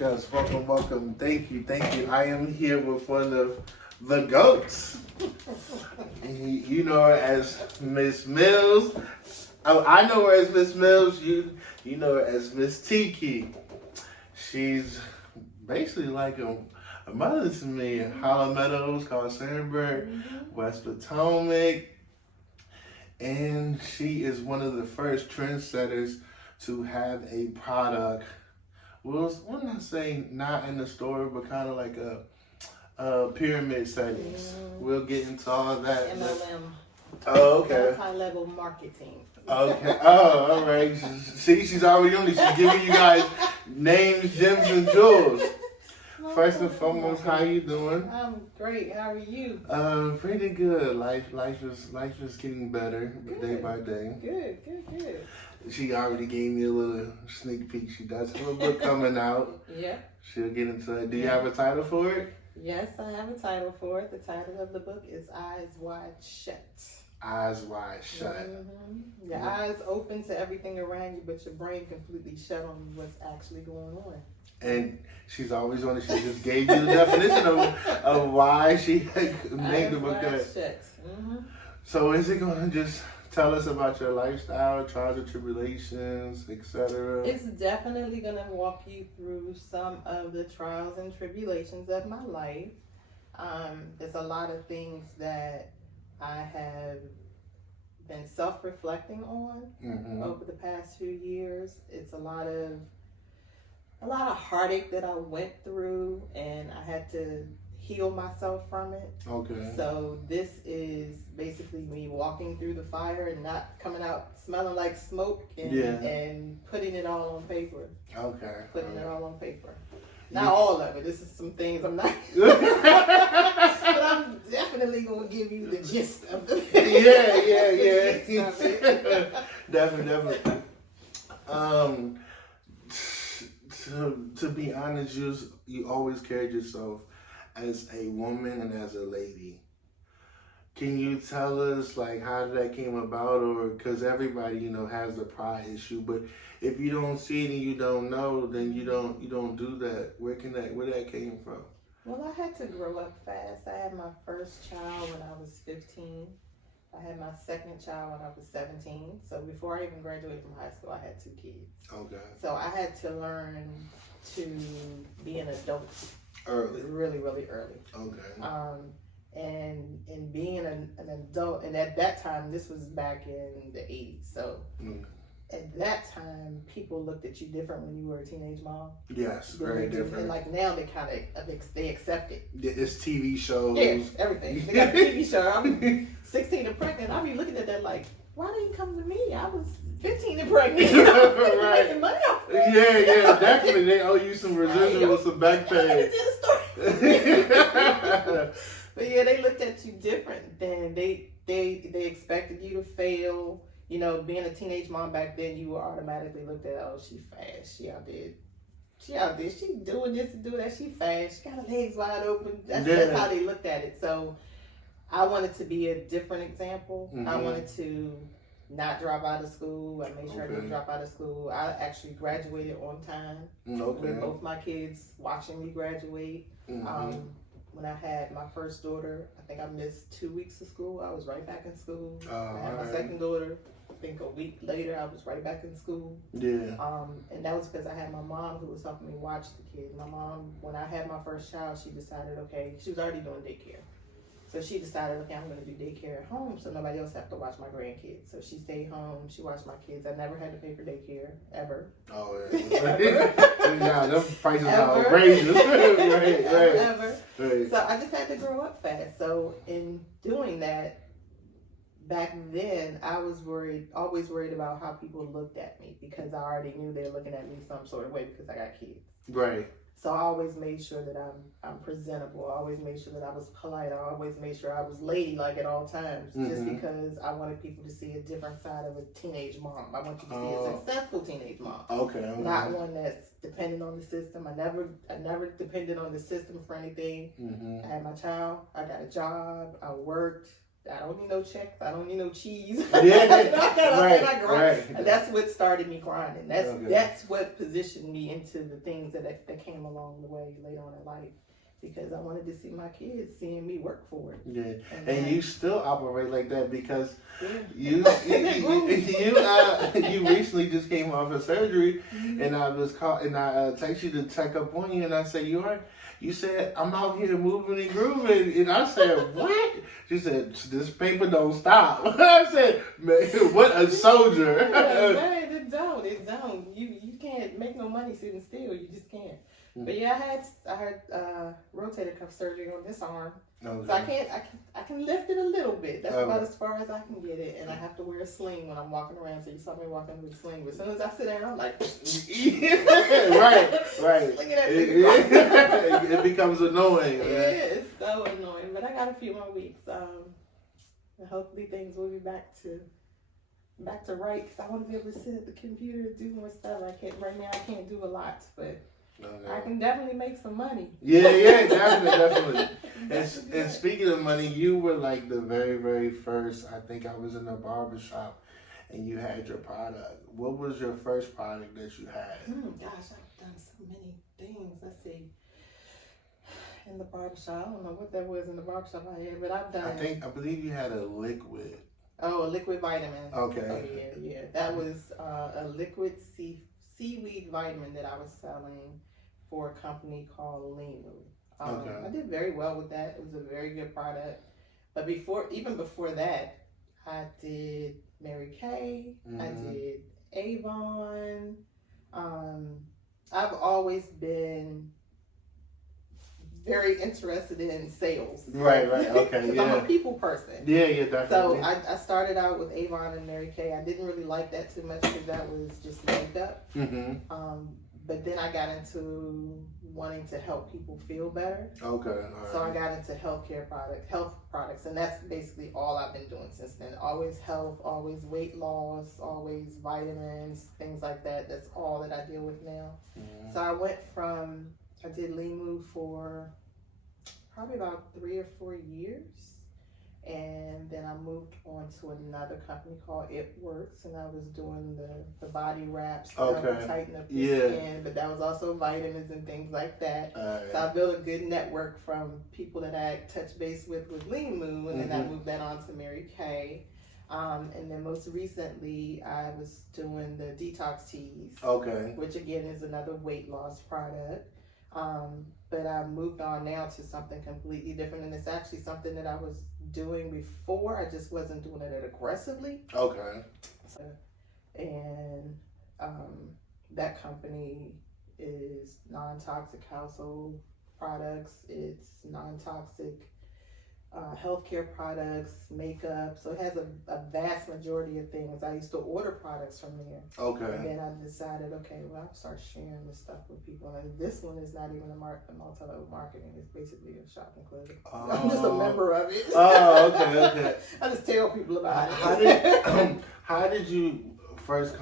yes. Welcome. Thank you. I am here with one of the GOATs. You know her as Miss Mills. Oh, I know her as Miss Mills. You know her as Mrs.Tiki. She's basically like a mother to me. Hollow Meadows, called Sandburg, West Potomac. And she is one of the first trendsetters to have a product. Well, I'm not saying not in the store, but kind of like a pyramid settings. We'll get into all that. MLM. Oh, okay. Multi-level marketing. Okay. Oh, all right. See, she's already on it. She's giving you guys names, gems, and jewels. First and foremost, how you doing? I'm great. How are you? Pretty good. Life is getting better day by day. Good. She already gave me a little sneak peek. She does have a book coming out. Yeah. She'll get into it. Do you have a title for it? Yes, I have a title for it. The title of the book is Eyes Wide Shut. Eyes Wide Shut. Your eyes open to everything around you, but your brain completely shut on what's actually going on. And she's always on it. She just gave you the definition of why she made the book that. So is it going to just tell us about your lifestyle, trials and tribulations, etc.? It's definitely going to walk you through some of the trials and tribulations of my life. There's a lot of things that I have been self-reflecting on over the past few years. It's a lot of heartache that I went through, and I had to heal myself from it. Okay. So this is basically me walking through the fire and not coming out smelling like smoke and putting it all on paper. Okay. Putting it all on paper. Not all of it. This is some things I'm not. But I'm definitely going to give you the gist of it. Yeah. Definitely. To be honest, you always carried yourself as a woman and as a lady. Can you tell us like how that came about, or because everybody has a pride issue, but if you don't see it and you don't know, then you don't do that. Where that came from? Well, I had to grow up fast. I had my first child when I was 15. I had my second child when I was 17. So before I even graduated from high school, I had 2 kids. Okay. So I had to learn to be an adult early, really early. Okay. And being an adult, and at that time, this was back in the 80s. So at that time, people looked at you different when you were a teenage mom. Yes, very different. And like now, they kind of they accept it. It's TV shows. Yeah, everything. They got a TV show. I'm 16 and pregnant. I be looking at that like, why didn't you come to me? I was 15 and pregnant. Right. Making money off of Yeah, definitely. They owe you some residuals, some back pay. But yeah, they looked at you different. Then they expected you to fail. Being a teenage mom back then, you were automatically looked at, oh, she fast. She out there. She doing this and doing that. She fast. She got her legs wide open. That's how they looked at it. So I wanted to be a different example. I wanted to not drop out of school. I made sure I didn't drop out of school. I actually graduated on time. With both my kids watching me graduate. When I had my first daughter, I think I missed 2 weeks of school. I was right back in school. I had my second daughter. I think a week later, I was right back in school. Yeah. And that was because I had my mom who was helping me watch the kids. My mom, when I had my first child, she decided, okay, she was already doing daycare. So she decided, okay, I'm going to do daycare at home so nobody else have to watch my grandkids. So she stayed home. She watched my kids. I never had to pay for daycare, ever. Oh, yeah. Yeah, them prices are outrageous. Right. Ever. Right. So I just had to grow up fast. So in doing that, back then, I was always worried about how people looked at me because I already knew they were looking at me some sort of way because I got kids. Right. So I always made sure that I'm presentable. I always made sure that I was polite. I always made sure I was ladylike at all times, just because I wanted people to see a different side of a teenage mom. I want you to see a successful teenage mom. Okay. Not one that's dependent on the system. I never depended on the system for anything. I had my child. I got a job. I worked. I don't need no checks. I don't need no cheese. Yeah, right. And that's what started me grinding. Okay. That's what positioned me into the things that came along the way later on in life. Because I wanted to see my kids seeing me work for it. Yeah, and you still operate like that because you recently just came off of surgery, and I was texted you to check up on you, and I said, "You are." You said, "I'm out here moving and grooving," and I said, "What?" She said, "This paper don't stop." I said, "Man, what a soldier!" Man, it don't. You can't make no money sitting still. You just can't. But yeah, I had rotator cuff surgery on this arm, so I can lift it a little bit. That's about as far as I can get it, and I have to wear a sling when I'm walking around. So you saw me walking with a sling, but as soon as I sit down, I'm like, right. It becomes annoying. Yeah, it's so annoying. But I got a few more weeks. And hopefully things will be back to right. Cause I want to be able to sit at the computer and do more stuff. Right now. I can't do a lot, but. I can definitely make some money. Yeah, definitely. And speaking of money, you were like the very, very first. I think I was in a barbershop, and you had your product. What was your first product that you had? Gosh, I've done so many things. Let's see. In the barbershop, I don't know what that was in the barbershop I had, but I've done. I believe you had a liquid. Oh, a liquid vitamin. Okay. Oh yeah. That was a liquid seaweed vitamin that I was selling for a company called Limu. I did very well with that. It was a very good product. But even before that, I did Mary Kay. I did Avon. I've always been very interested in sales. Right, okay, Because I'm a people person. Yeah, definitely. So I started out with Avon and Mary Kay. I didn't really like that too much because that was just makeup. But then I got into wanting to help people feel better. Okay, all right. So I got into health products, and that's basically all I've been doing since then. Always health, always weight loss, always vitamins, things like that. That's all that I deal with now. So I did Limu for probably about 3 or 4 years. And then I moved on to another company called It Works, and I was doing the body wraps to tighten up the skin, but that was also vitamins and things like that. So I built a good network from people that I touched base with Limu, and then I moved that on to Mary Kay. And then most recently, I was doing the Detox Teas, which again is another weight loss product. But I moved on now to something completely different, and it's actually something that I was doing before. I just wasn't doing it aggressively. And that company is non-toxic household products. It's non-toxic healthcare products, makeup. So it has a vast majority of things. I used to order products from there. And then I decided, I'll start sharing this stuff with people. And this one is not even a multi-level marketing. It's basically a shopping club. I'm just a member of it. Okay. I just tell people about it. How did you first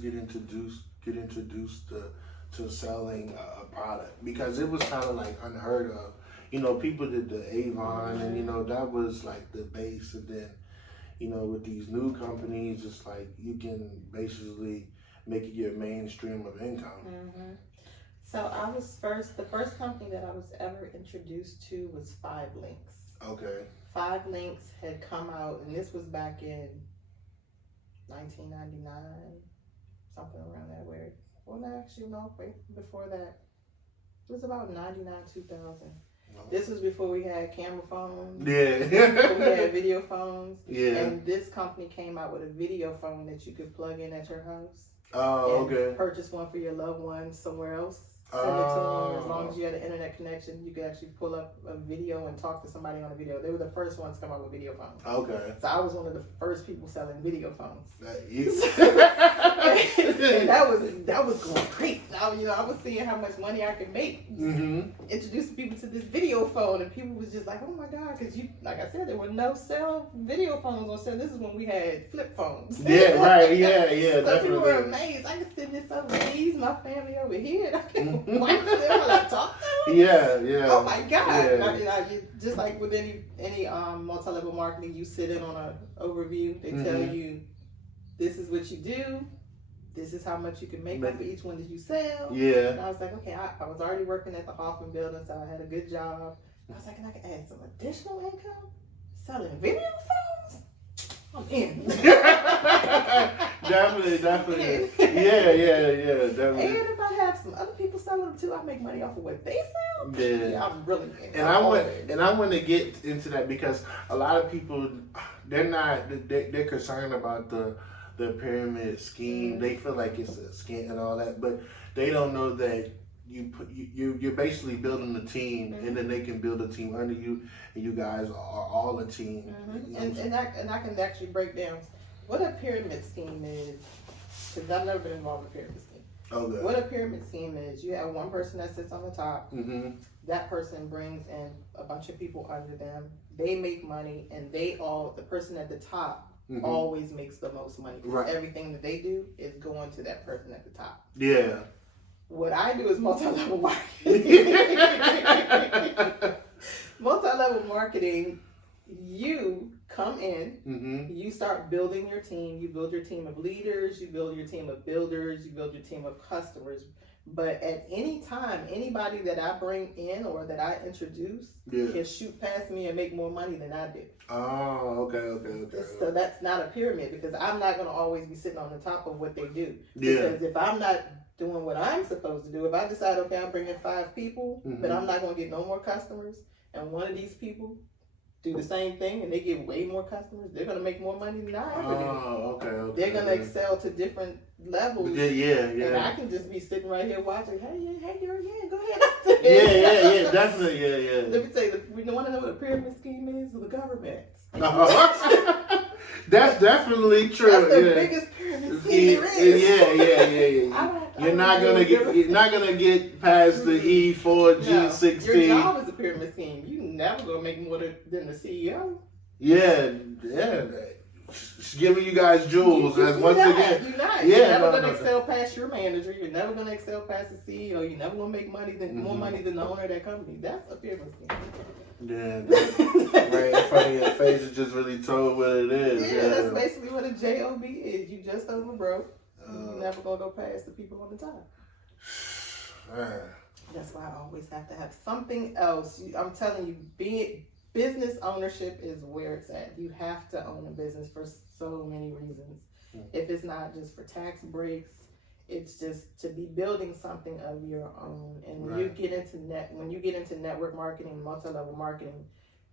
get introduced to selling a product? Because it was kind of like unheard of. People did the Avon, and that was like the base. And then, with these new companies, it's like you can basically make it your mainstream of income. So the first company that I was ever introduced to was 5 Links. 5 Links had come out, and this was back in 1999, something around that way. Well, actually, no, wait, before that. It was about 99, 2000. This was before we had camera phones. Before we had video phones. And this company came out with a video phone that you could plug in at your house. And purchase one for your loved ones somewhere else. Send it to them. As long as you had an internet connection, you could actually pull up a video and talk to somebody on a video. They were the first ones to come out with video phones. So I was one of the first people selling video phones. And that was going great. I was seeing how much money I could make introducing people to this video phone, and people was just like, "Oh my God," because like I said, there were no cell video phones on sale. This is when we had flip phones. Yeah, So people were amazed. I could send this overseas, my family over here. Why you still want to talk to them? Yeah. Oh my God! Yeah. Just like with any multi-level marketing, you sit in on an overview. They tell you, this is what you do. This is how much you can make off of each one that you sell. Yeah. And I was like, okay, I was already working at the Hoffman building, so I had a good job. I was like, and I can add some additional income? Selling video phones? I'm in. Definitely. Yeah, definitely. And if I have some other people selling them too, I make money off of what they sell. Yeah, I'm really in. And I want to get into that because a lot of people, they're concerned about the pyramid scheme. They feel like it's a scam and all that, but they don't know that you're basically building a team, and then they can build a team under you, and you guys are all a team. And I can actually break down what a pyramid scheme is, because I've never been involved in a pyramid scheme. Okay. What a pyramid scheme is, you have one person that sits on the top. That person brings in a bunch of people under them. They make money, and the person at the top always makes the most money. Right. Everything that they do is going to that person at the top. Yeah. What I do is multi-level marketing. Multi-level marketing, you come in, you start building your team, you build your team of leaders, you build your team of builders, you build your team of customers. But at any time, anybody that I bring in or that I introduce can shoot past me and make more money than I do. Oh, okay. So that's not a pyramid, because I'm not going to always be sitting on the top of what they do. Because if I'm not doing what I'm supposed to do, if I decide, okay, I'm bringing 5 people, but I'm not going to get no more customers, and one of these people do the same thing and they get way more customers, they're going to make more money than I ever do. Oh, okay. They're going to excel to different levels. Yeah. And I can just be sitting right here watching, hey, go ahead. Yeah, definitely, yeah. Let me tell you, we want to know what a pyramid scheme is? The government. That's definitely true. That's the biggest pyramid scheme there is. Yeah. You're not gonna get past the E4 G16. Your job is a pyramid scheme. You never gonna make more than the CEO. Yeah. She's giving you guys jewels. You're not never gonna excel past your manager. You're never gonna excel past the CEO. You're never gonna make more money than the owner of that company. That's a pyramid scheme. Yeah, right in front of your face, it just really told what it is. Yeah, that's basically what a job is. You just over broke. You're never gonna go past the people on the top. That's why I always have to have something else. I'm telling you, business ownership is where it's at. You have to own a business for so many reasons. If it's not just for tax breaks, it's just to be building something of your own. And when you get into network marketing, multi-level marketing,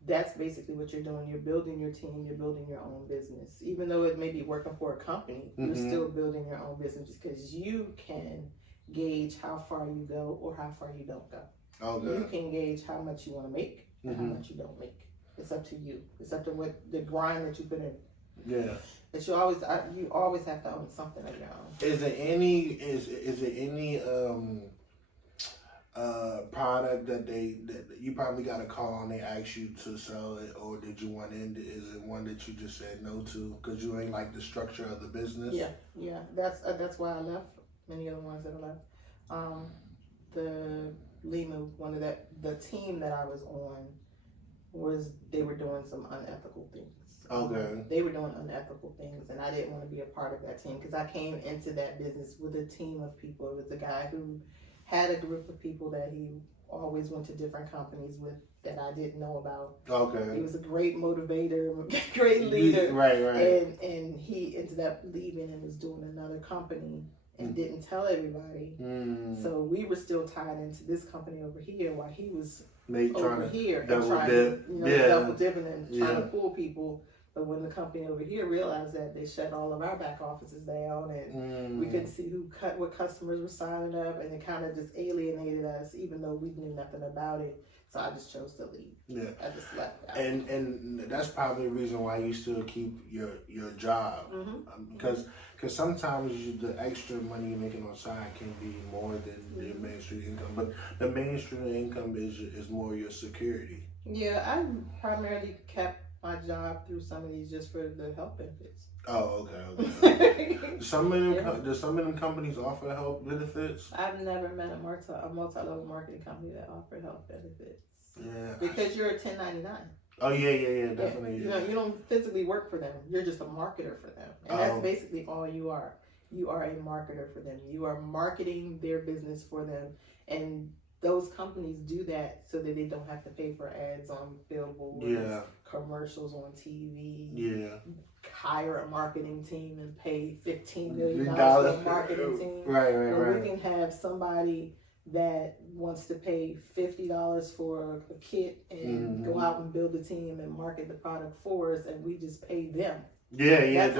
that's basically what you're doing. You're building your team, you're building your own business. Even though it may be working for a company, you're still building your own business, because you can gauge how far you go or how far you don't go. Okay. You can gauge how much you want to make and how much you don't make. It's up to you. It's up to what the grind that you put in. Yeah. But you always have to own something of your own. Is there any product that you probably got a call and they asked you to sell it, or did you want in? Is it one that you just said no to because you ain't like the structure of the business? Yeah. That's why I left. Many of the ones that I left. The Limu, the team that I was on, they were doing some unethical things. Okay. They were doing unethical things, and I didn't want to be a part of that team, because I came into that business with a team of people. It was a guy who had a group of people that he always went to different companies with that I didn't know about. Okay. He was a great motivator, great leader. Right. And he ended up leaving and was doing another company and didn't tell everybody. So we were still tied into this company over here while he was over here and trying to double dipping and trying to pull people. But when the company over here realized that, they shut all of our back offices down, and we couldn't see what customers were signing up, and it kind of just alienated us, even though we knew nothing about it. So I just chose to leave. Yeah, I just left out. And that's probably the reason why you still keep your job, because sometimes the extra money you're making on side can be more than the mainstream income, but the mainstream income is more your security. Yeah, I primarily kept my job through some of these just for the health benefits. Oh, okay. Do some of them companies offer health benefits? I've never met a multi-level marketing company that offered health benefits. Yeah. Because you're a 1099. Oh, yeah, definitely. You know, you don't physically work for them. You're just a marketer for them. And that's basically all you are. You are a marketer for them. You are marketing their business for them. And those companies do that so that they don't have to pay for ads on billboards, commercials on TV, hire a marketing team and pay $15 million for a marketing team. Right. We can have somebody that wants to pay $50 for a kit and go out and build a team and market the product for us, and we just pay them. That's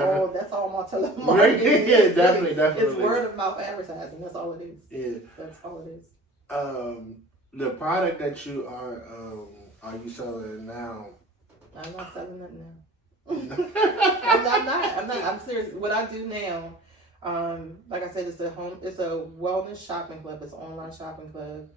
all multi-level marketing. Definitely. It's word of mouth advertising. That's all it is. Yeah. That's all it is. The product that you are you selling now? I'm not selling that now. I'm not. I'm serious. What I do now, like I said, it's a wellness shopping club. It's an online shopping club.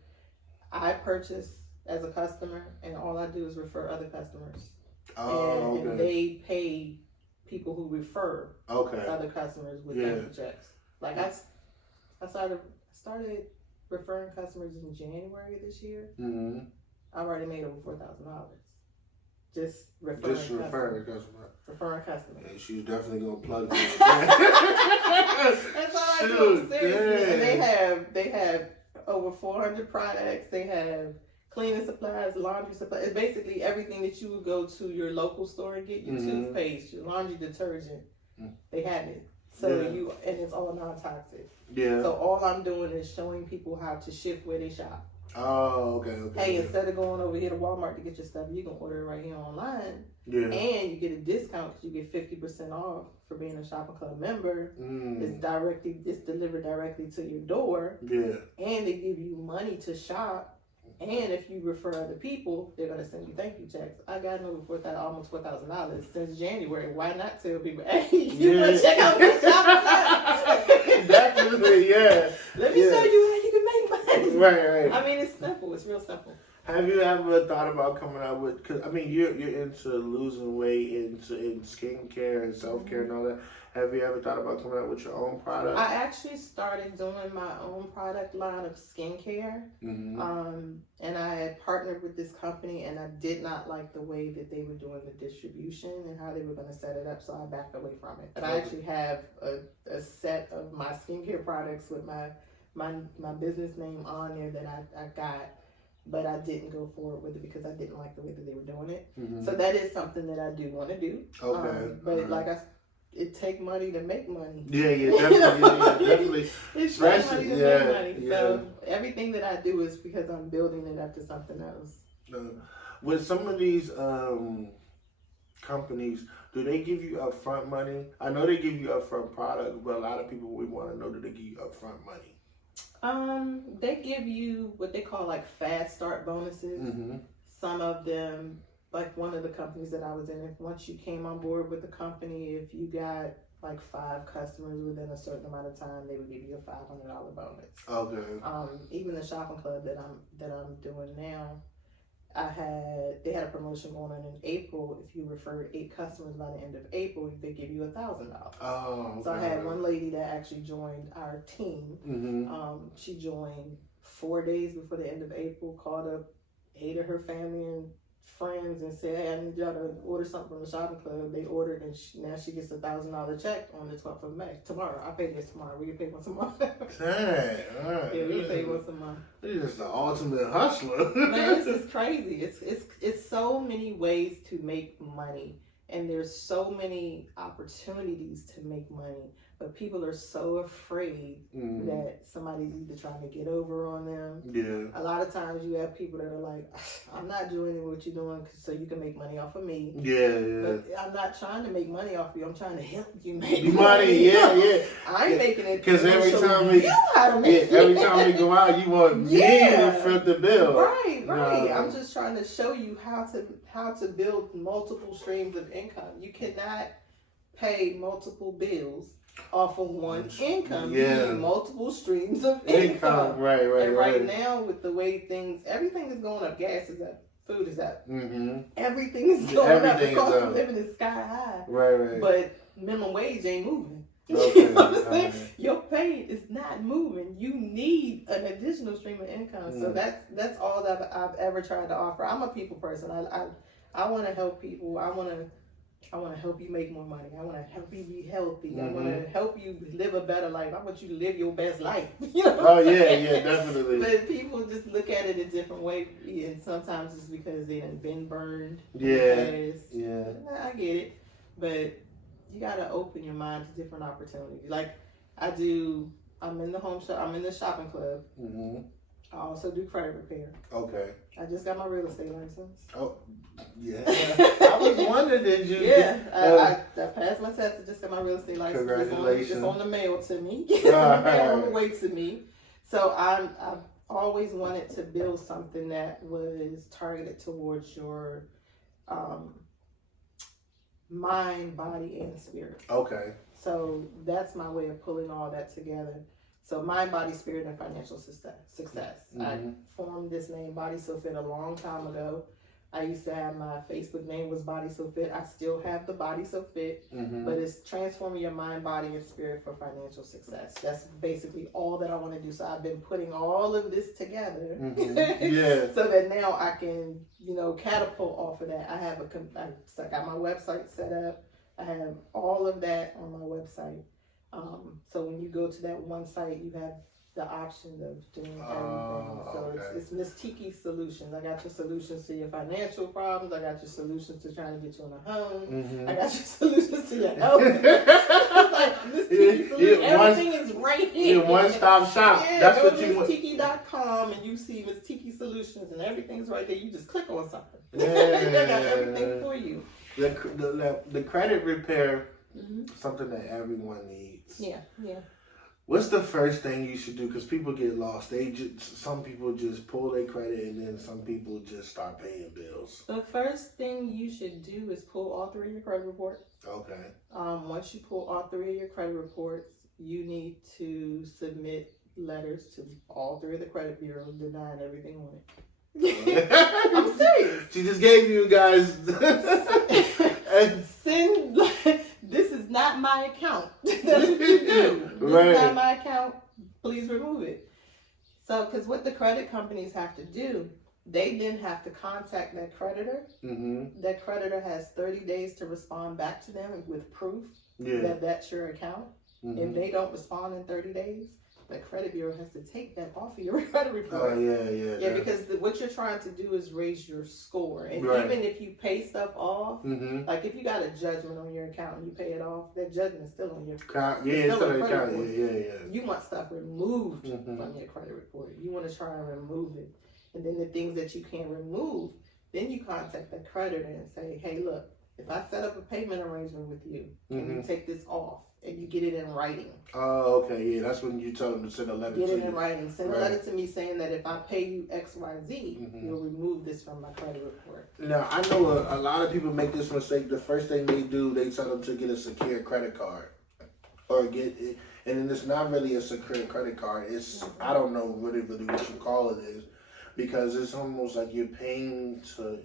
I purchase as a customer, and all I do is refer other customers. And they pay people who refer other customers with thank you checks. Like I started referring customers in January this year. Mm-hmm. I already made over $4,000. Just referring customers. Yeah, she's definitely gonna plug me. That's all I do. Seriously. And they have over 400 products. They have cleaning supplies, laundry supplies. It's basically everything that you would go to your local store and get. Your toothpaste, your laundry detergent. They have it. So and it's all non-toxic. Yeah. So all I'm doing is showing people how to shift where they shop. Oh, okay. Hey, instead of going over here to Walmart to get your stuff, you can order it right here online. Yeah. And you get a discount because you get 50% off for being a shopping club member. It's delivered directly to your door. Yeah. And they give you money to shop. And if you refer other people, they're gonna send you thank you checks. I got over almost $4,000 since January. Why not tell people, hey, you wanna check out this shopping club? Definitely, yeah. Let me show you how you can make money. Right. I mean, it's simple. It's real simple. Have you ever thought about coming out with? Because I mean, you're into losing weight, in skincare and self-care and all that. Have you ever thought about coming out with your own product? I actually started doing my own product line of skincare. Mm-hmm. And I had partnered with this company, and I did not like the way that they were doing the distribution and how they were going to set it up, so I backed away from it. But I actually have a set of my skincare products with my business name on there that I got. But I didn't go forward with it because I didn't like the way that they were doing it. Mm-hmm. So that is something that I do want to do. Okay. But like it take money to make money. Yeah, definitely. It takes money to make money. Yeah. So everything that I do is because I'm building it up to something else. With some of these companies, do they give you upfront money? I know they give you upfront product, but a lot of people would want to know that they give you upfront money. They give you what they call like fast start bonuses. Mm-hmm. Some of them, like one of the companies that I was in, once you came on board with the company, if you got like 5 customers within a certain amount of time, they would give you a $500 bonus. Okay. Even the shopping club that I'm doing now, they had a promotion going on in April. If you referred 8 customers by the end of April, they give you $1,000. Oh, okay. So I had one lady that actually joined our team. Mm-hmm. She joined 4 days before the end of April, called up 8 of her family and friends and said, hey, I need y'all to order something from the shopping club. They ordered, and now she gets a $1,000 check on the 12th of May. Tomorrow. I pay this tomorrow. We can pay once a month. Dang, all right. Yeah, we can pay once a month. This is the ultimate hustler. Man, this is crazy. It's so many ways to make money, and there's so many opportunities to make money. But people are so afraid that somebody's either trying to get over on them. Yeah. A lot of times you have people that are like, I'm not doing what you're doing so you can make money off of me. Yeah. But I'm not trying to make money off of you. I'm trying to help you make money. Yeah. I'm making it because every time we go out, you want me to foot the bill. Right. I'm just trying to show you how to build multiple streams of income. You cannot pay multiple bills off of one income. You need multiple streams of income. Right. And right now, with the way everything is going up, gas is up food is up. Mm-hmm. Everything is going up. The Everything cost is of up. living is sky high. Right. But minimum wage ain't moving. Okay. You know what I'm saying? Right. Your pay is not moving. You need an additional stream of income. So that's all that I've ever tried to offer. I'm a people person. I want to help people. I want to help you make more money. I want to help you be healthy. I want to help you live a better life. I want you to live your best life. You know what I'm saying? Definitely. But people just look at it a different way, and sometimes it's because they done been burned. Yeah. I get it, but you gotta open your mind to different opportunities. Like I'm in the home shop. I'm in the shopping club. Mm-hmm. I also do credit repair. Okay. I just got my real estate license. Oh, yeah. I was wondering, did you? Yeah, I passed my test. I just got my real estate license. Congratulations. It's on the mail to me. It's on the mail on the way to me. So I've always wanted to build something that was targeted towards your mind, body, and spirit. Okay. So that's my way of pulling all that together. So mind, body, spirit, and financial success. I formed this name, Body So Fit, a long time ago. I used to have my Facebook name was Body So Fit. I still have the Body So Fit, but it's transforming your mind, body, and spirit for financial success. That's basically all that I want to do. So I've been putting all of this together, so that now I can, catapult off of that. I got my website set up. I have all of that on my website. So when you go to that one site, you have the option of doing everything. So it's Mrs.Tiki solutions. I got your solutions to your financial problems. I got your solutions to trying to get you in a home. I got your solutions to your health. It's like Mrs.Tiki solutions. Everything is right here. One-stop shop. Yeah, That's go what to you want. Mrs.Tiki.com and you see Mrs.Tiki solutions and everything's right there. You just click on something. Yeah. They got everything for you. The credit repair, something that everyone needs. Yeah. What's the first thing you should do? Because people get lost. Some people just pull their credit, and then some people just start paying bills. The first thing you should do is pull all three of your credit reports. Okay. Once you pull all three of your credit reports, you need to submit letters to all three of the credit bureaus denying everything on it. I'm serious. She just gave you guys. Send. This is not my account. That's what you do. This is not my account. Please remove it. So, because what the credit companies have to do, they then have to contact that creditor. That creditor has 30 days to respond back to them with proof that that's your account. If they don't respond in 30 days, the credit bureau has to take that off of your credit report. Yeah, because what you're trying to do is raise your score. And even if you pay stuff off, like if you got a judgment on your account and you pay it off, that judgment is still on your account. It's still on your account. You want stuff removed from your credit report. You want to try and remove it. And then the things that you can't remove, then you contact the creditor and say, hey, look, if I set up a payment arrangement with you, can you take this off? And you get it in writing. Oh, okay, yeah. That's when you tell them to send a letter to you. Get it in writing. Send a letter to me saying that if I pay you X, Y, Z, you'll remove this from my credit report. Now, I know a lot of people make this mistake. The first thing they do, they tell them to get a secure credit card. Or get it. And then it's not really a secure credit card. It's, I don't know really what you call it is. Because it's almost like you're paying to...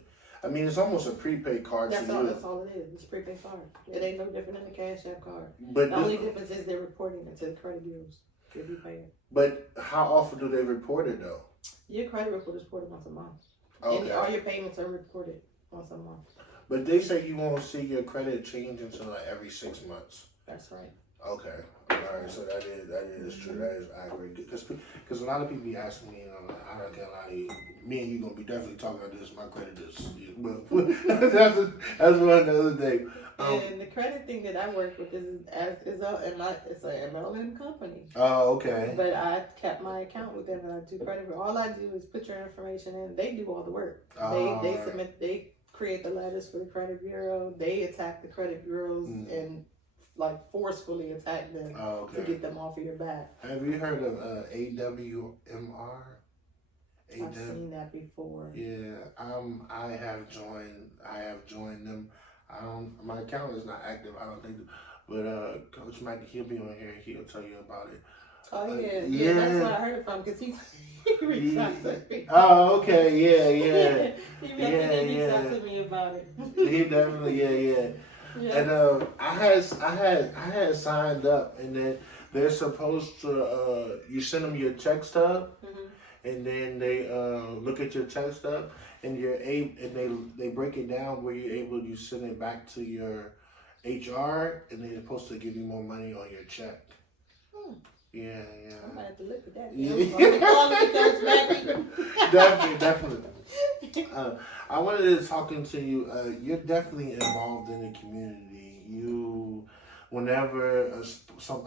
it's almost a prepaid card. That's all it is. It's a prepaid card. It ain't no different than a Cash App card. But the only difference is they're reporting it to the credit bureaus if you pay it. But how often do they report it though? Your credit report is reported once a month. Okay. And all your payments are reported once a month. But they say you won't see your credit change until like every 6 months. That's right. Okay. All right. So that is true. That is accurate. Because a lot of people be asking me, and I'm like, I don't can't lie to you. Me and you gonna be definitely talking about this. My credit is, but that's one other thing. And the credit thing that I work with it's an MLM company. Oh, okay. But I kept my account with them, and I do credit. All I do is put your information in. They do all the work. They submit. They create the letters for the credit bureau. They attack the credit bureaus and forcefully attack them to get them off of your back. Have you heard of AWMR? I've seen that before. Yeah, I have joined them. My account is not active, I don't think, but Coach Mike, he'll be on here. He'll tell you about it. Oh yeah, Yeah. That's where I heard it from because he reached out to me. Oh, okay, yeah. He reached out to me about it. He definitely, yeah. Yeah. And I had signed up, and then they're supposed to you send them your check stub, and then they look at your check stub, and you're able, and they break it down where you send it back to your HR, and they're supposed to give you more money on your check. Yeah. I might have to look at that. Yeah. Definitely. I wanted to talk to you. You're definitely involved in the community. Whenever a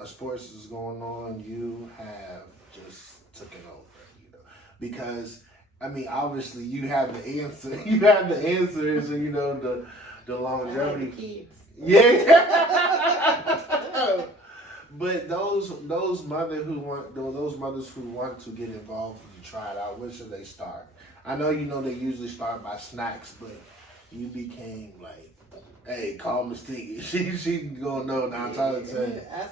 sports is going on, you have just took it over. Because I mean, obviously, you have the answer. You have the answers, and the longevity. Kids. Yeah. But those mothers who want to get involved and try it out, where should they start? I know they usually start by snacks, but you became like, hey, call Mrs.Tiki. She gonna know now. I'm trying to tell you. I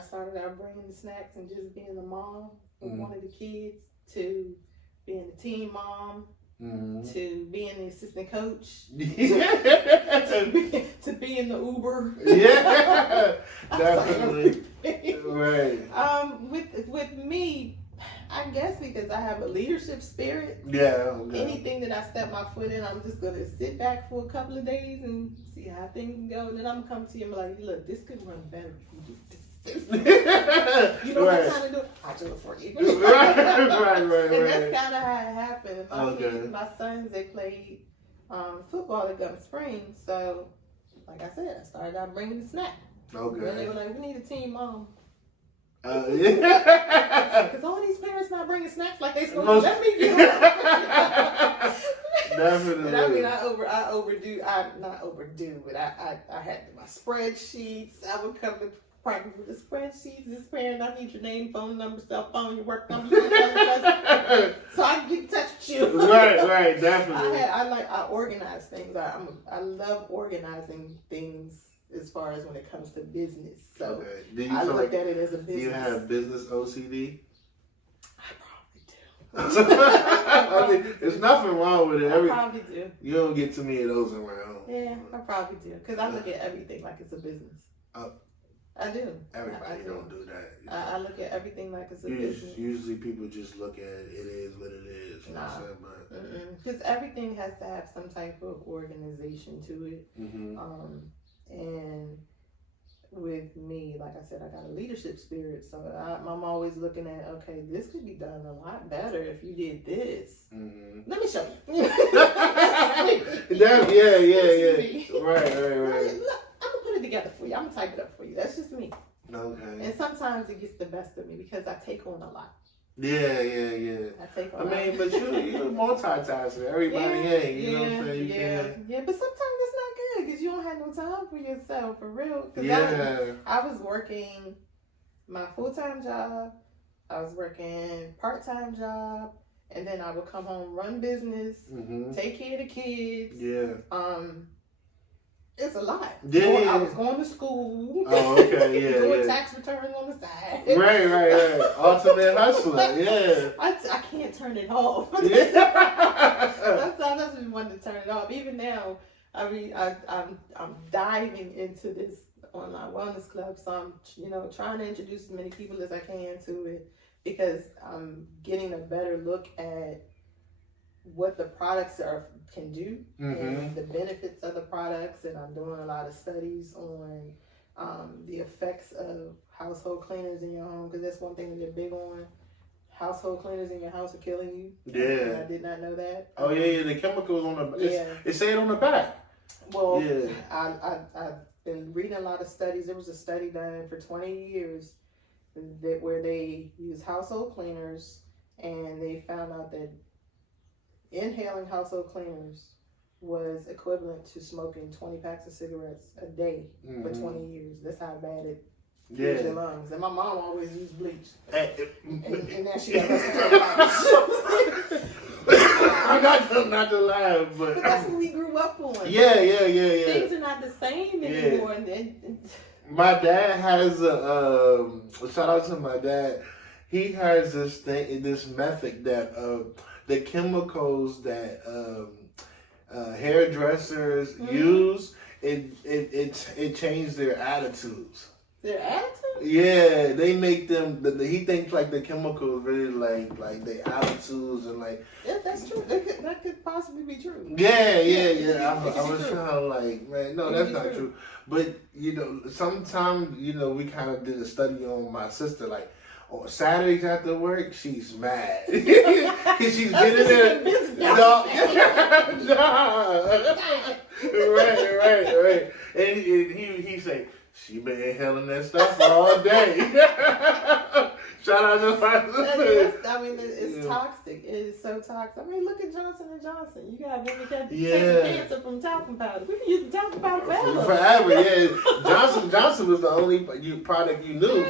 started out bringing the snacks and just being a mom with one of the kids, to being a teen mom, to being the assistant coach, to being the Uber. Yeah, definitely. Right. With me, I guess because I have a leadership spirit. Yeah. Okay. Anything that I step my foot in, I'm just gonna sit back for a couple of days and see how things can go. And then I'm gonna come to you and be like, look, this could run better if you do this. You don't have time to do it. I'll do it for you. Right. And that's kind of how it happened. My sons, they played football at Gum Springs. So, like I said, I started out bringing the snack. Okay. And they were like, we need a team mom. Yeah. Because all these parents not bringing snacks like they supposed to. Let me get them. Definitely. And I mean, I overdo. Not overdo, but I had my spreadsheets. I would come to practice with the spreadsheets. This parent, I need your name, phone number, cell phone, your work number, so I can get in touch with you. Right, definitely. I organize things. I love organizing things as far as when it comes to business. So I looked at it as a business. Do you have business OCD? I probably do. I mean, there's nothing wrong with it. I probably do. You don't get too many of those around. Yeah, I probably do. Because I look at everything like it's a business. I do. Everybody don't do that. I look at everything like it's a business. Usually people just look at it is what it is. Because everything has to have some type of organization to it. And with me, like I said, I got a leadership spirit. So I'm always looking at, okay, this could be done a lot better if you did this. Let me show you. Yeah. Right. I'm going to put it together for you. I'm going to type it up for you. That's just me. Okay. And sometimes it gets the best of me because I take on a lot. Yeah. I take on a lot. But you're multitasker. Everybody ain't. You know what I'm saying? Yeah, but sometimes it's not good because you don't have no time for yourself, for real. I was working my full-time job. I was working part-time job. And then I would come home, run business, take care of the kids. Yeah. It's a lot. Yeah. I was going to school. Oh, okay, yeah. Doing tax returns on the side. Right. Ultimate hustler, yeah. I can't turn it off. Yeah. Sometimes I just want to turn it off. Even now, I mean, I'm diving into this online wellness club, so I'm trying to introduce as many people as I can to it because I'm getting a better look at what the products can do and the benefits of the products, and I'm doing a lot of studies on the effects of household cleaners in your home, because that's one thing that they're big on. Household cleaners in your house are killing you. Yeah. I did not know that. Oh yeah, the chemicals on the it say it on the back. Well, I've been reading a lot of studies. There was a study done for 20 years where they used household cleaners, and they found out that inhaling household cleaners was equivalent to smoking 20 packs of cigarettes a day for 20 years. That's how bad it kills your lungs. And my mom always used bleach. And now she got I'm not to lie, but that's what we grew up on. Yeah. Things are not the same anymore. And My dad has a shout out to my dad. He has this method that the chemicals that hairdressers use it changed their attitudes. Their attitude? Yeah, they make them. He thinks like the chemicals really like their attitudes and like. Yeah, that's true. That could possibly be true. Yeah. I was trying to like, man, no, that's not true. But sometimes we kind of did a study on my sister. Like on Saturdays after work, she's mad because she's getting there. No. Right. And he say. She been inhaling that stuff all day. Shout out to my sister. It's toxic. It is so toxic. I mean, look at Johnson & Johnson. You got women catch cancer from talcum powder. We can use the talcum powder forever. Forever, yeah. Johnson was the only product you knew.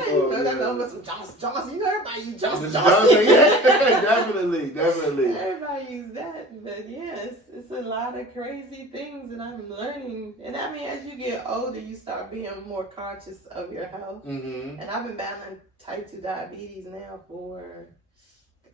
Johnson. You know everybody use Johnson. Yeah, definitely. Everybody use that. But yes, it's a lot of crazy things that I'm learning. And I mean, as you get older, you start being more conscious of your health. Mm-hmm. And I've been battling type 2 diabetes now for,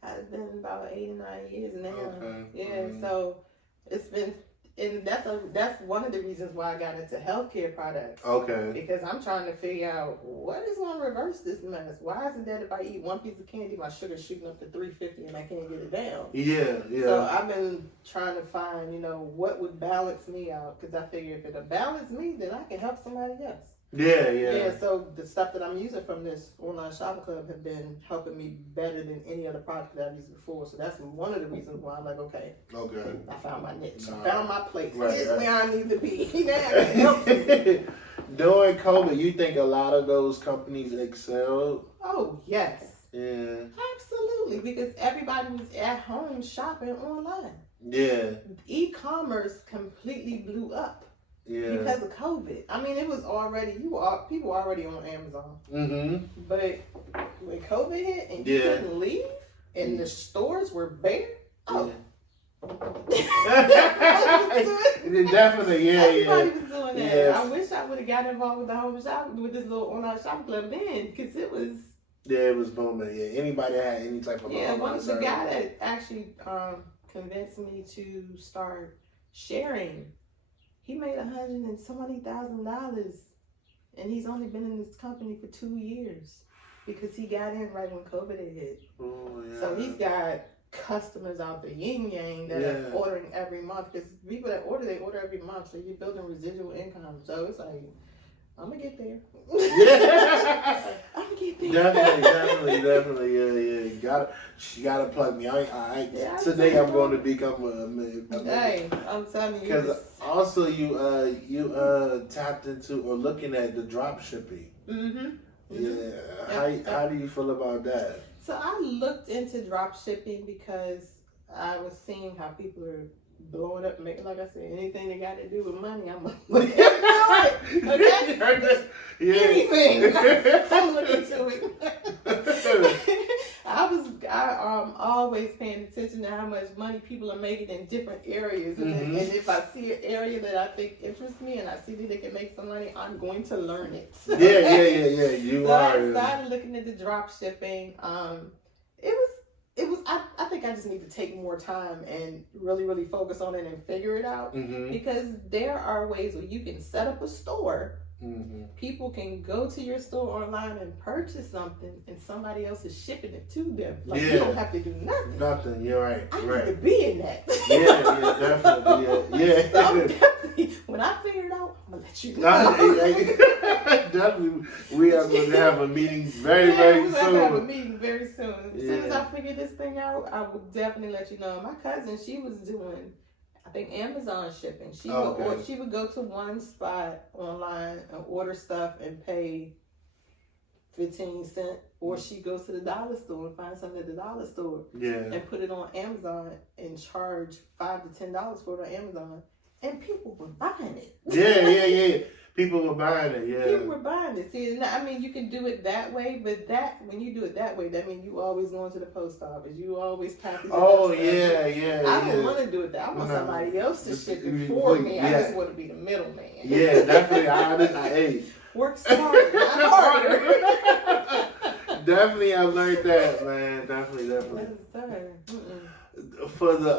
it's been about 8 or 9 years now. Okay. Yeah, so it's been, and that's one of the reasons why I got into healthcare products. Okay. Because I'm trying to figure out what is going to reverse this mess. Why is it that if I eat one piece of candy, my sugar's shooting up to 350 and I can't get it down? Yeah. So I've been trying to find, what would balance me out. Because I figure if it'll balance me, then I can help somebody else. Yeah. So the stuff that I'm using from this online shopping club have been helping me better than any other product that I've used before. So that's one of the reasons why I'm like, okay. I found my niche. I found my place. This is where I need to be. Now I can help you. During COVID, you think a lot of those companies excelled? Oh, yes. Yeah. Absolutely. Because everybody was at home shopping online. Yeah. E-commerce completely blew up. Yeah. Because of COVID. I mean, it was already, people were already on Amazon. Mm-hmm. But when COVID hit and you couldn't leave and the stores were bare, definitely, everybody was doing that. Yes. I wish I would have got involved with the home shop, with this little online shopping club then, because it was. Yeah, it was booming. Yeah, anybody that had any type of one of the guy that actually convinced me to start sharing. He made $120,000, and he's only been in this company for 2 years because he got in right when COVID had hit. Oh, yeah. So he's got customers out there, yin yang, that are ordering every month. Because people that order, they order every month. So you're building residual income. So it's like, I'm gonna get there. I'm gonna get there. Definitely. Yeah. You gotta plug me. Today I'm going to become a millionaire. Hey, I'm telling you. Because also you tapped into or looking at the drop shipping. Mm-hmm. Yeah. How do you feel about that? So I looked into drop shipping because I was seeing how people are blowing up, making, like I said, anything that got to do with money, I'm like, look into it. Okay? Anything. I'm looking into it. I'm always paying attention to how much money people are making in different areas. And if I see an area that I think interests me and I see that they can make some money, I'm going to learn it. Yeah. I started looking at the drop shipping. I think I just need to take more time and really focus on it and figure it out. Because there are ways where you can set up a store. People can go to your store online and purchase something, and somebody else is shipping it to them. Like you don't have to do nothing. You're right. I need to be in that. Definitely. Yeah. So definitely, when I figure it out, I'm gonna let you know. Definitely, we are going to have a meeting very soon. We're going to have a meeting very soon. As soon as I figure this thing out, I will definitely let you know. My cousin, she was doing, I think, Amazon shipping. She would go to one spot online and order stuff and pay 15 cents, or she goes to the dollar store and finds something at the dollar store and put it on Amazon and charge $5 to $10 for it on Amazon, and people were buying it. Yeah. People were buying it. People were buying it. See, I mean, you can do it that way, but when you do it that way, that means you always going to the post office. You always packaging. Oh, stuff. I don't want to do it that. I want somebody else to ship it for me. I just want to be the middleman. Yeah, definitely. Work smarter, not harder. Definitely, I've learned that, man. Definitely. Yes, sir. For the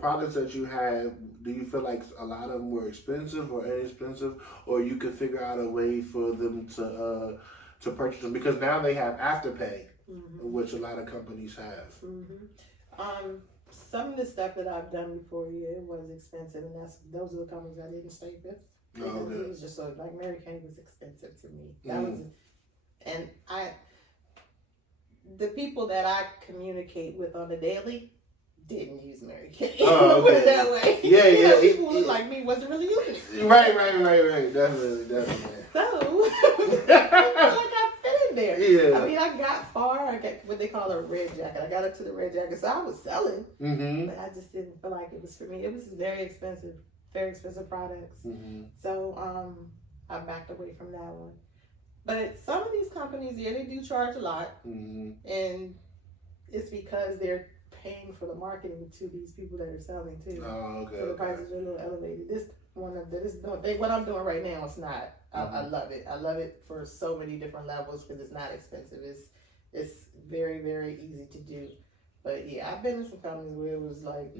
products that you have, do you feel like a lot of them were expensive or inexpensive, or you could figure out a way for them to purchase them? Because now they have Afterpay, which a lot of companies have. Some of the stuff that I've done before, it was expensive, and those are the companies I didn't stay with. Okay. It was just like Mary Kay was expensive to me. That was, and the people that I communicate with on the daily didn't use Mary Kay. Oh, okay. Put it that way. Yeah. People like me wasn't really using it. Right. Definitely. So, I fit in there. Yeah. I mean, I got far. I got what they call a red jacket. I got up to the red jacket, so I was selling. But I just didn't feel like it was for me. It was very expensive products. So, I backed away from that one. But some of these companies, they do charge a lot, and it's because they're paying for the marketing to these people that are selling too. Oh, okay. So the prices are a little elevated. What I'm doing right now, it's not. I love it. I love it for so many different levels because it's not expensive. It's very, very easy to do. But yeah, I've been in some companies where it was like,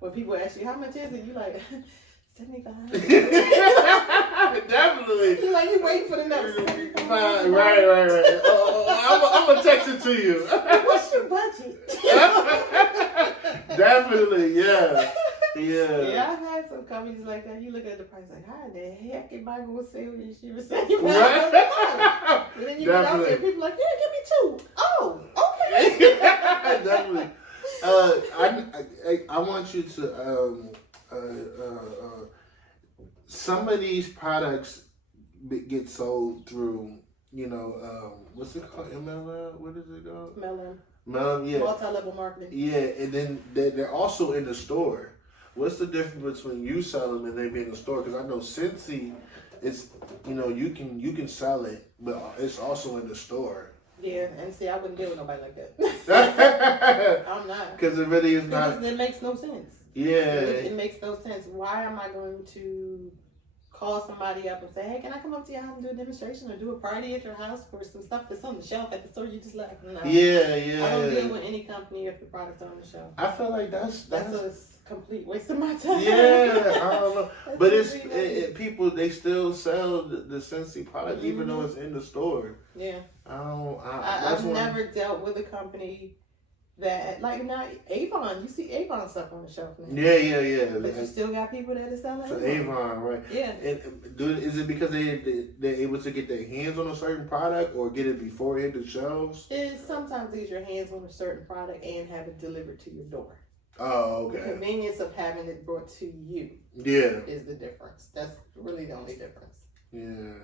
when people ask you how much is it, you like. 75. Definitely. You're like, you waiting for the next 75. Right. I'm gonna text it to you. What's your budget? Definitely, yeah. Yeah, I've had some companies like that. You look at the price like, how the heck am I gonna say what you should say? Right. And then you get out there, people like, yeah, give me 2. Oh, okay. Definitely. I want you to some of these products get sold through, what's it called? MLM? What is it called? MLM, yeah. Multi-level marketing. Yeah, and then they're also in the store. What's the difference between you selling them and they being in the store? Because I know Scentsy, it's, you can sell it, but it's also in the store. Yeah, and see, I wouldn't deal with nobody like that. I'm not. Because it really is not. It makes no sense. Yeah. It makes no sense. Why am I going to call somebody up and say, hey, can I come up to your house and do a demonstration or do a party at your house for some stuff that's on the shelf at the store? You just like, no. Yeah. I don't deal with any company if the product's on the shelf. I feel like that's a complete waste of my time. Yeah, I don't know. But people, they still sell the Scentsy product even though it's in the store. Yeah. I've never dealt with a company that, like now, Avon, you see Avon stuff on the shelf now. Yeah. But you still got people that are selling so Avon, right? Yeah. And is it because they're able to get their hands on a certain product or get it before it hit the shelves? It's sometimes get your hands on a certain product and have it delivered to your door. Oh, okay. The convenience of having it brought to you is the difference. That's really the only difference. Yeah.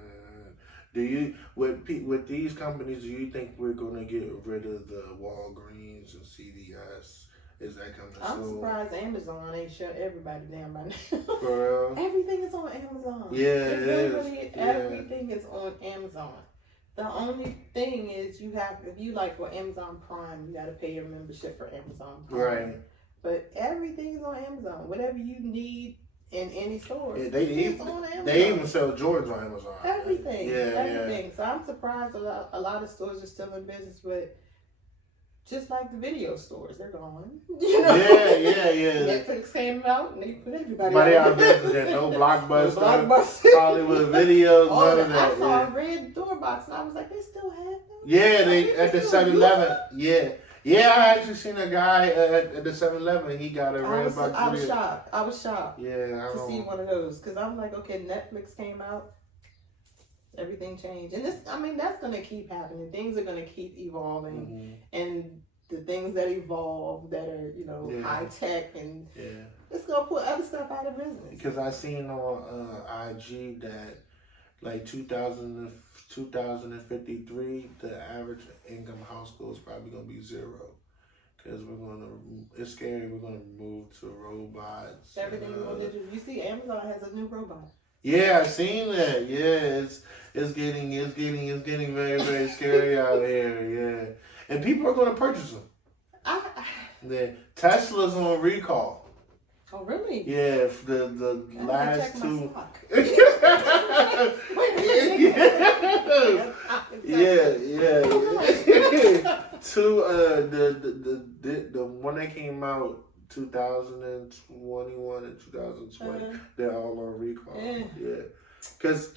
Do you with these companies? Do you think we're gonna get rid of the Walgreens and CVS? Is that coming soon? I'm surprised Amazon ain't shut everybody down by now. For real? Everything is on Amazon. Everything is on Amazon. The only thing is if you like for Amazon Prime, you gotta pay your membership for Amazon Prime. Right. But everything is on Amazon. Whatever you need in any store, yeah, it's on Amazon. They even sell Jordans on Amazon. Everything. Everything. Yeah. So I'm surprised a lot of stores are still in business, but just like the video stores, they're gone. Yeah. Netflix came out and they put everybody out of business. There's no Blockbuster, Hollywood Videos, none of that. I saw a red door box and I was like, they still have them? Yeah, they at the 7-Eleven. Yeah, I actually seen a guy at the 7-Eleven. He got a red box. I was shocked. Yeah, to see one of those because I'm like, okay, Netflix came out, everything changed, and that's gonna keep happening. Things are gonna keep evolving, and the things that evolve that are high tech and it's gonna put other stuff out of business. Because I seen on IG that like 2053, the average income household is probably gonna be 0. Because it's scary. We're gonna move to robots. Everything is gonna digital. You see, Amazon has a new robot. Yeah, I seen that. Yeah, it's getting very, very scary out here. Yeah, and people are gonna purchase them. Tesla's on recall. Oh, really? Yeah, the I last check my two. stock. Yeah. Two. The one that came out 2021 and 2020. They're all on recall. Yeah. Because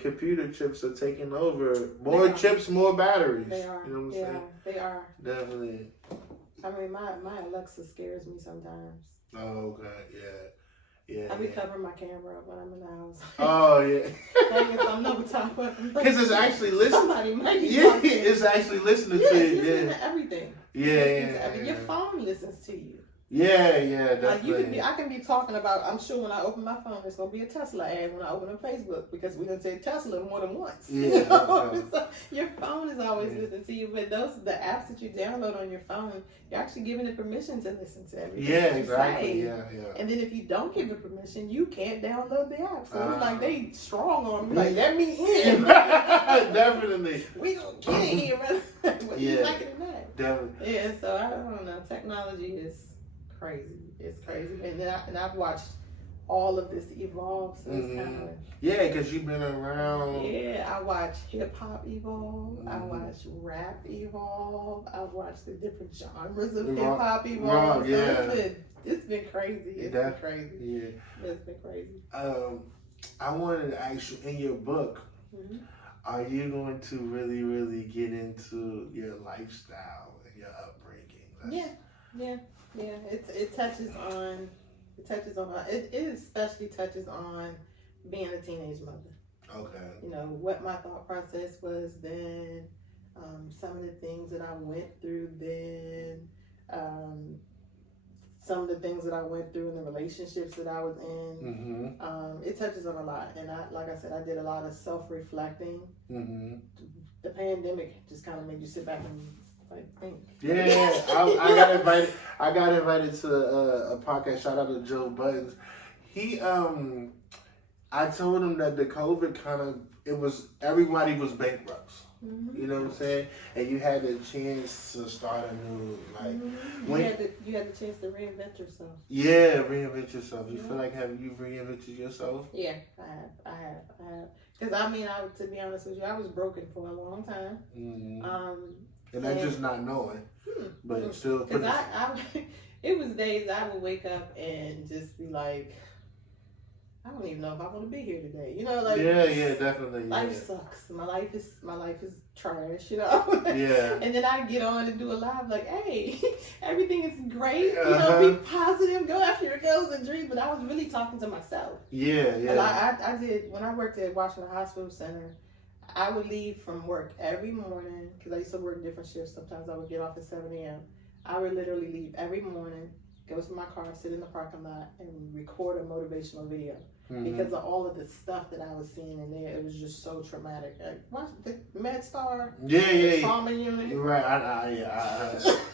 computer chips are taking over. More chips, more batteries. They are. You know what I'm saying? They are. Definitely. I mean, my Alexa scares me sometimes. Oh, okay. Yeah. I be covering my camera up when I'm in the house. Oh, yeah. I'm never talking. Because it's actually listening. Somebody might be it's actually listening to you. It's listening to everything. Yeah. Your phone listens to you. Yeah, definitely. Like I can be talking about. I'm sure when I open my phone, there's gonna be a Tesla ad when I open up Facebook because we done said Tesla more than once. Yeah, So your phone is always listening to you. But the apps that you download on your phone, you're actually giving it permission to listen to everything. Yeah, exactly. Say. Yeah. And then if you don't give it permission, you can't download the app. So it's like they strong on me. Like let me in. Definitely. We gonna get in here, whether you like it or not. Definitely. Yeah. So I don't know. Technology is crazy. It's crazy, and I've watched all of this evolve. So it's kind of because you've been around. Yeah, I watch hip hop evolve. I watch rap evolve. I've watched the different genres of hip hop evolve. So it's been crazy. It's been crazy. Yeah, it's been crazy. I wanted to ask you in your book. Are you going to really, really get into your lifestyle and your upbringing? Yeah. It touches on. It especially touches on being a teenage mother. Okay. You know what my thought process was then. Some of the things that I went through then. Some of the things that I went through in the relationships that I was in. It touches on a lot, and like I said, I did a lot of self-reflecting. The pandemic just kind of made you sit back and think. Yeah, I got invited to a podcast. Shout out to Joe Buttons. I told him that the COVID everybody was bankrupt. You know what I'm saying? And you had the chance to start a new You had the chance to reinvent yourself. Yeah, reinvent yourself. You feel like you reinvented yourself? Yeah, I have. Because to be honest with you, I was broken for a long time. And that's just not knowing, but still. Because it was days I would wake up and just be like, I don't even know if I want to be here today. You know, like yeah, definitely. Life sucks. My life is trash. You know. Yeah. And then I get on and do a live like, hey, everything is great. You know, be positive, go after your goals and dreams. But I was really talking to myself. Yeah. And I did when I worked at Washington Hospital Center. I would leave from work every morning because I used to work different shifts. Sometimes I would get off at 7 a.m. I would literally leave every morning, go to my car, sit in the parking lot, and record a motivational video. Because of all of the stuff that I was seeing in there, it was just so traumatic. Watch the MedStar, the trauma unit. Right,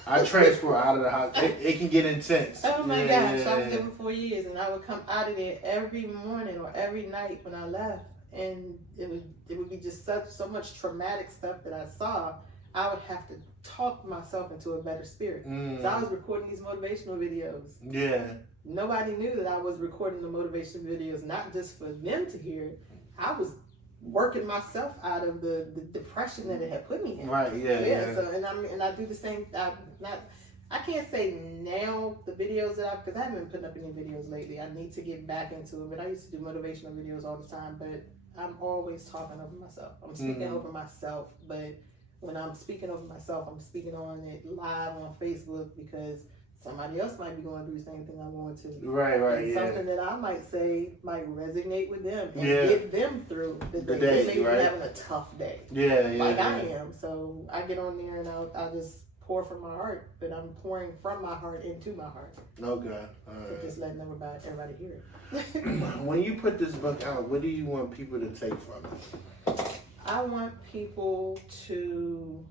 I transfer out of the house. It can get intense. Oh my gosh, I was there for 4 years, and I would come out of there every morning or every night when I left. And it would be just so much traumatic stuff that I saw. I would have to talk myself into a better spirit. So I was recording these motivational videos. Yeah. Nobody knew that I was recording the motivational videos, not just for them to hear it. I was working myself out of the depression that it had put me in. Right. Yeah. So and I do the same. I can't say now the videos because I haven't been putting up any videos lately. I need to get back into it. But I used to do motivational videos all the time. But I'm always talking over myself. I'm speaking over myself. But when I'm speaking over myself, I'm speaking on it live on Facebook because somebody else might be going through the same thing I'm going to. Right. And something that I might say might resonate with them and get them through the day. They may be having a tough day. Like I am. So I get on there and I just pour from my heart, but I'm pouring from my heart into my heart. Okay. All right. Just letting everybody hear it. When you put this book out, what do you want people to take from it? I want people to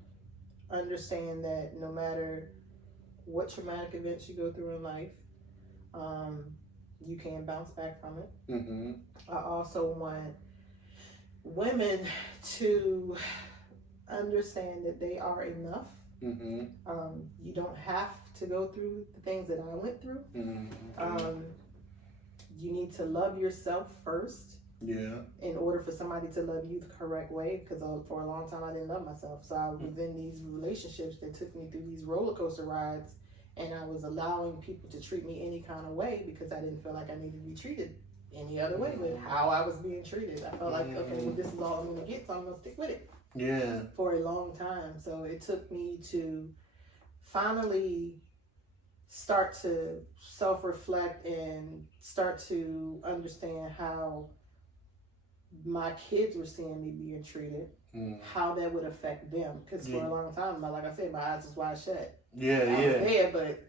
understand that no matter what traumatic events you go through in life, you can bounce back from it. I also want women to understand that they are enough You don't have to go through the things that I went through. You need to love yourself first. Yeah. In order for somebody to love you the correct way, because for a long time I didn't love myself. So I was in these relationships that took me through these roller coaster rides, and I was allowing people to treat me any kind of way because I didn't feel like I needed to be treated any other way with how I was being treated. I felt like, okay, well, this is all I'm going to get, so I'm going to stick with it. Yeah. For a long time. So it took me to finally start to self-reflect and start to understand how my kids were seeing me being treated, how that would affect them. Because for a long time, like I said, my eyes was wide shut. Yeah, I was there, but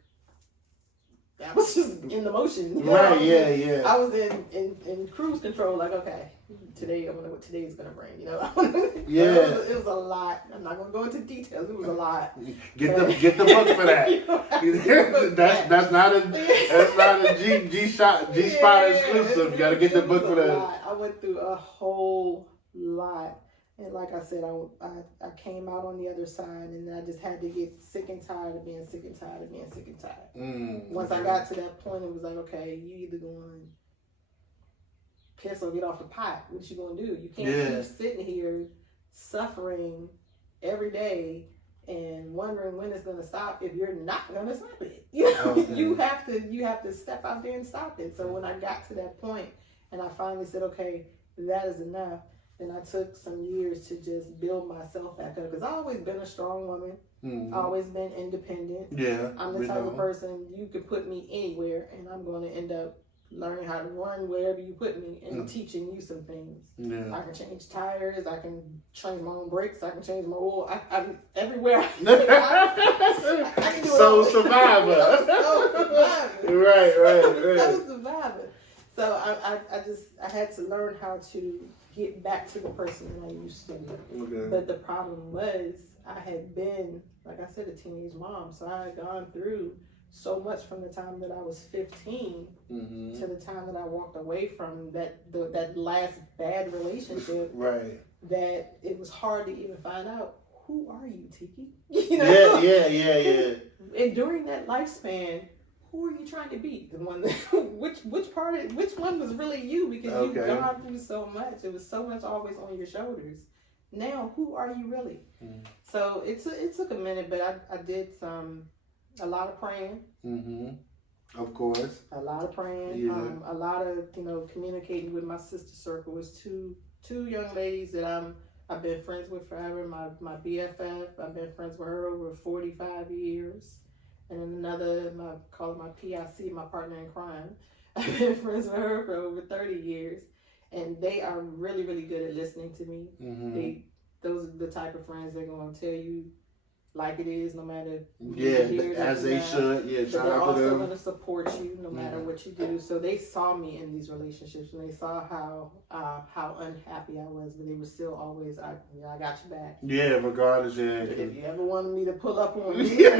I was just in the motion. Right, yeah. I was in cruise control, like, okay, today, I wonder what today is going to bring, you know? It was a lot. I'm not going to go into details. It was a lot. Get the book for that. That's not a G Spot exclusive. You got to get the book for that. I went through a whole lot. And like I said, I came out on the other side, and I just had to get sick and tired of being sick and tired of being sick and tired. Once I got to that point, it was like, okay, you either going to piss or get off the pot. What you going to do? You can't keep sitting here suffering every day and wondering when it's going to stop if you're not going to stop it. You know, you have to step out there and stop it. So when I got to that point, and I finally said, okay, that is enough. And I took some years to just build myself back up because I've always been a strong woman. Always been independent. Yeah, I'm the type of person you could put me anywhere, and I'm going to end up learning how to run wherever you put me and teaching you some things. Yeah. I can change tires. I can change my own brakes. I can change my oil. I'm everywhere. I can do so survivor. Right. So survivor. So I had to learn how to get back to the person that I used to be. Okay. But the problem was I had been, like I said, a teenage mom. So I had gone through so much from the time that I was 15 to the time that I walked away from that last bad relationship. Right. That it was hard to even find out, who are you, Tiki? You know? Yeah. And during that lifespan, who are you trying to be? The one that, which one was really you? Because you've gone through so much. It was so much always on your shoulders. Now, who are you really? So it took a minute, but I did a lot of praying. Of course. A lot of praying. Yeah. A lot of communicating with my sister circle. It was two young ladies that I've been friends with forever. My BFF. I've been friends with her over 45 years. And then another, I call it my PIC, my partner in crime. I've been friends with her for over 30 years. And they are really, really good at listening to me. Those are the type of friends they're going to tell you like it is, no matter as they should. Yeah, but they're also going to support you no matter what you do. So they saw me in these relationships, and they saw how unhappy I was, but they were still always, I got you back. Yeah, regardless. Yeah. If you ever wanted me to pull up on you,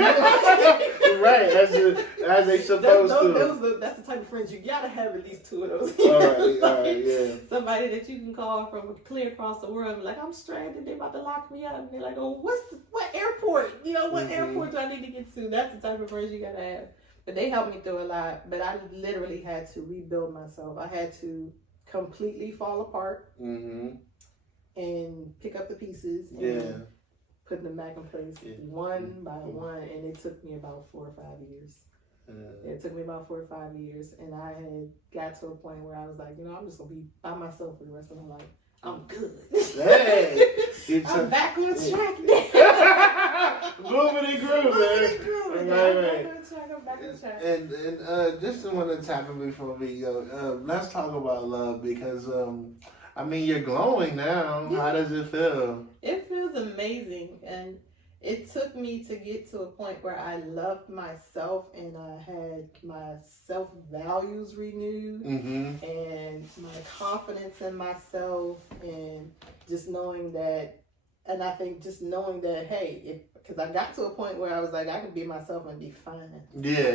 right? As they supposed to. That's the type of friends you gotta have at least two of those. All right, yeah. Somebody that you can call from clear across the world, like, I'm stranded, they're about to lock me up, and they're like, oh, what airport? What airport do I need to get to? That's the type of friends you gotta have. But they helped me through a lot. But I literally had to rebuild myself. I had to completely fall apart and pick up the pieces and put them back in place one by one. And it took me about 4 or 5 years. It took me about 4 or 5 years. And I had got to a point where I was like, I'm just gonna be by myself for the rest of my life. I'm good. Hey, I'm back on track now. Moving and grooving. Right. And just want to tap in before we go. Let's talk about love because you're glowing now. Yeah. How does it feel? It feels amazing, and it took me to get to a point where I loved myself and I had my self-values renewed and my confidence in myself, and just knowing that, and I think just knowing that, hey, because I got to a point where I was like, I can be myself and be fine. Yeah.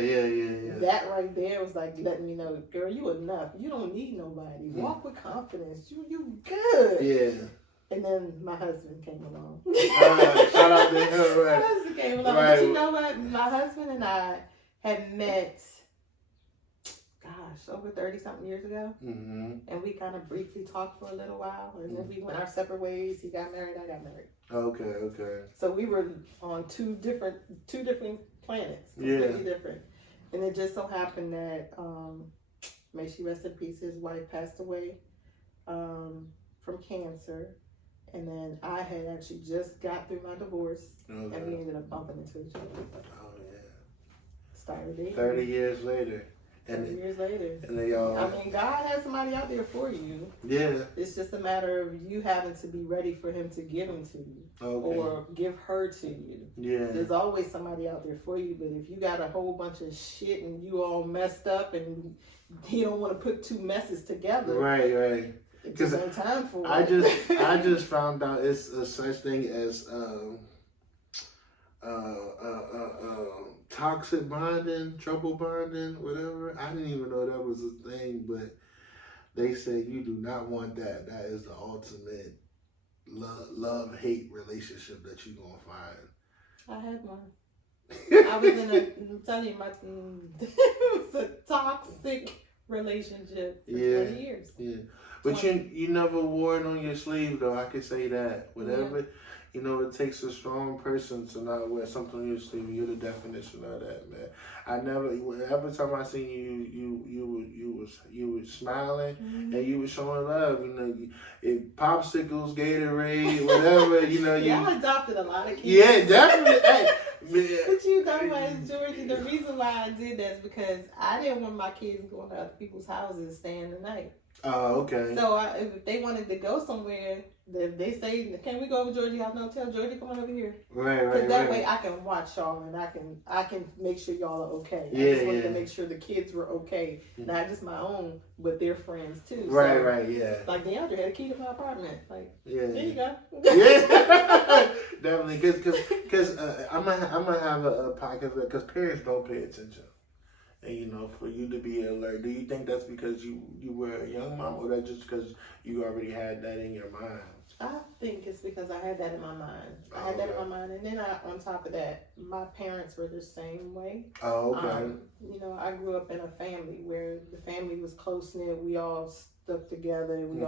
That right there was like letting me know, girl, you enough. You don't need nobody. Walk with confidence. You good. Yeah. And then my husband came along. Shout out to him. Right. My husband came along. Right. But you know what? My husband and I had met, over 30-something years ago. Mm-hmm. And we kind of briefly talked for a little while. And then we went our separate ways. He got married, I got married. Okay. So we were on two different planets. Completely different. And it just so happened that, may she rest in peace, his wife passed away from cancer. And then I had actually just got through my divorce, and we ended up bumping into each other. Oh, yeah. Started dating. 30 years later. 30 years later. And they all... I mean, God has somebody out there for you. Yeah. It's just a matter of you having to be ready for him to give him to you. Okay. Or give her to you. Yeah. There's always somebody out there for you, but if you got a whole bunch of shit and you all messed up and he don't want to put two messes together. Right. Because no time for I it. just found out it's a such thing as toxic bonding, trouble bonding, whatever. I didn't even know that was a thing, but they say you do not want that. That is the ultimate love-hate relationship that you're gonna find. I had one. I was I'm telling you, it was a toxic relationship for 20 years. Yeah. But you never wore it on your sleeve, though. I can say that. Whatever, it takes a strong person to not wear something on your sleeve. You're the definition of that, man. I never. Every time I seen you was smiling and you were showing love. Popsicles, Gatorade, whatever. Yeah, I adopted a lot of kids. Yeah, definitely. Hey, but you know what, Georgie? The reason why I did that is because I didn't want my kids going to other people's houses and staying the night. Oh, okay. So if they wanted to go somewhere, they say, "Can we go over Georgie's house?" No, tell Georgie, come on over here. Right. Because that way I can watch y'all and I can make sure y'all are okay. I just wanted to make sure the kids were okay, not just my own, but their friends too. Right, yeah. Like DeAndre had a key to my apartment. Like, there you go. Yeah, definitely. Because I'm gonna have a podcast because parents don't pay attention. And for you to be alert, do you think that's because you were a young mom, or that just because you already had that in your mind? I think it's because I had that in my mind. I had that in my mind, and then on top of that, my parents were the same way. Oh, okay. I grew up in a family where the family was close knit. We all stuck together. We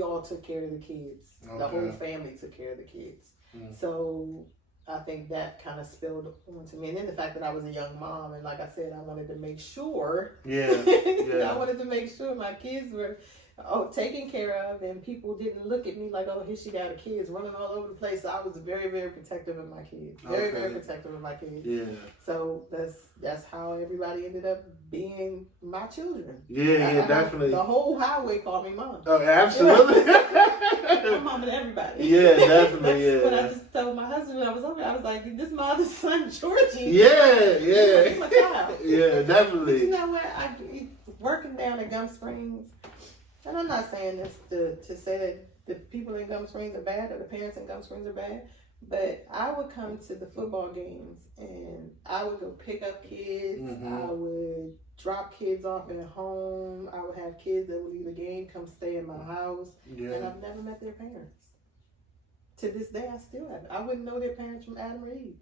all took care of the kids. Okay. The whole family took care of the kids. So I think that kind of spilled onto me. And then the fact that I was a young mom, and like I said, I wanted to make sure. I wanted to make sure my kids were taken care of, and people didn't look at me like, oh, here she got her kids running all over the place. So I was very, very protective of my kids. Very protective of my kids. Yeah. So that's how everybody ended up being my children. Yeah, definitely. The whole highway called me mom. Oh, absolutely. I'm mom to everybody. Yeah, definitely. Yeah. But I just told my husband when I was over, I was like, this is my other son, Georgie. Yeah. He's my child. Yeah, definitely. But you know what? Working down at Gum Springs. And I'm not saying this to say that the people in Gum Springs are bad or the parents in Gum Springs are bad, but I would come to the football games and I would go pick up kids. I would drop kids off at home. I would have kids that would leave the game, come stay in my house. Yeah. And I've never met their parents. To this day, I still haven't. I wouldn't know their parents from Adam or Eve.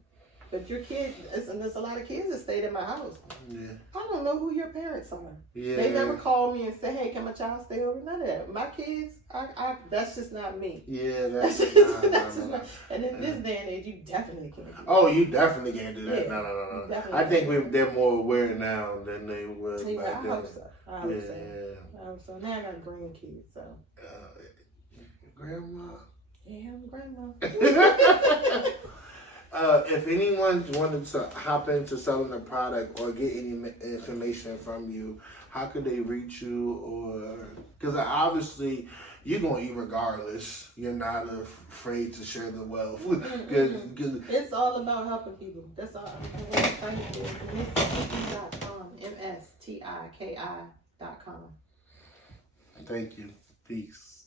But your kids, and there's a lot of kids that stayed in my house. Yeah. I don't know who your parents are. Yeah. They never called me and said, hey, can my child stay over? None of that. My kids, I that's just not me. Yeah, that's just not. And in this day and age, you definitely can't do that. Oh, you definitely can't do that. Yeah. No. I think they're more aware now than they were back then. I hope so. I hope so. Now I got grandkids, so. Grandma? Yeah, I'm grandma. If anyone wanted to hop into selling a product or get any information from you, how could they reach you? Or because obviously you're gonna eat regardless. You're not afraid to share the wealth. Cause it's all about helping people. That's all. Mrs.Tiki.com. MSTIKI.com. Thank you. Peace.